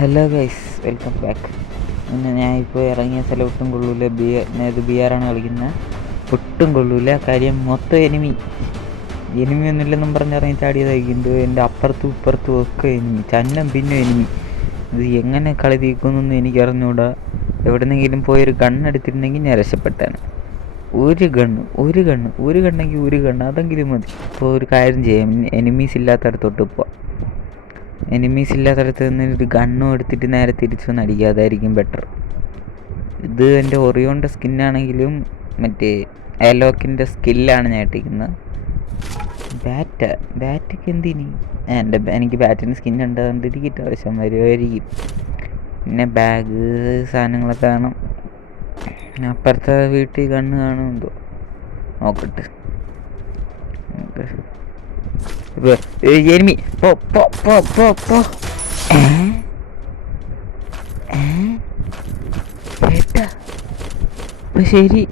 Hello guys, welcome back. പിന്നെ ഞാൻ ഇപ്പോൾ ഇറങ്ങിയ സ്ഥലം ഒട്ടും കൊള്ളൂല. ഇത് ബിആറാണ് കളിക്കുന്നത്. ഒട്ടും കൊള്ളൂല. കാര്യം മൊത്തം എനിമി ഒന്നുമില്ലെന്നും പറഞ്ഞിറങ്ങി ചാടിയതായിരിക്കും. എൻ്റെ അപ്പുറത്തും ഇപ്പുറത്തും ഒക്കെ എനിമി, ചന്നം പിന്നെ എനിമി. ഇത് എങ്ങനെ കളി തീർക്കുന്നൊന്നും എനിക്കറിഞ്ഞൂടാ. എവിടെന്നെങ്കിലും പോയൊരു ഗണ്ണെടുത്തിരുന്നെങ്കിൽ ഞാൻ രക്ഷപ്പെട്ടാണ്. ഒരു ഗണ്ണെങ്കിൽ ഒരു ഗണ്ണ് അതെങ്കിലും മതി. ഇപ്പോൾ ഒരു കാര്യം ചെയ്യാം, എനിമീസ് ഇല്ലാത്തടത്തോട്ട് പോവാം. എനിമീസ് ഇല്ലാത്തടത്ത് നിന്ന് ഒരു ഗണ്ണും എടുത്തിട്ട് നേരെ തിരിച്ചു വന്ന് അടിക്കുക, അതായിരിക്കും ബെറ്റർ. ഇത് എൻ്റെ ഒറിയോൻ്റെ സ്കിന്നാണെങ്കിലും മറ്റേ എലോക്കിൻ്റെ സ്കില്ലാണ് ഞാൻ ഇട്ടിരിക്കുന്നത്. ബാറ്റൊക്കെ എന്തിനി? എനിക്ക് ബാറ്റിന് സ്കിന്നുണ്ട്, അതുകൊണ്ട് ഇരിക്കട്ടെ, ആവശ്യം വരുമായിരിക്കും. പിന്നെ ബാഗ് സാധനങ്ങളൊക്കെ കാണും. അപ്പുറത്തെ വീട്ടിൽ ഗണ്ണ് കാണുമെന്തോ, നോക്കട്ടെ. എനിമി ശരി.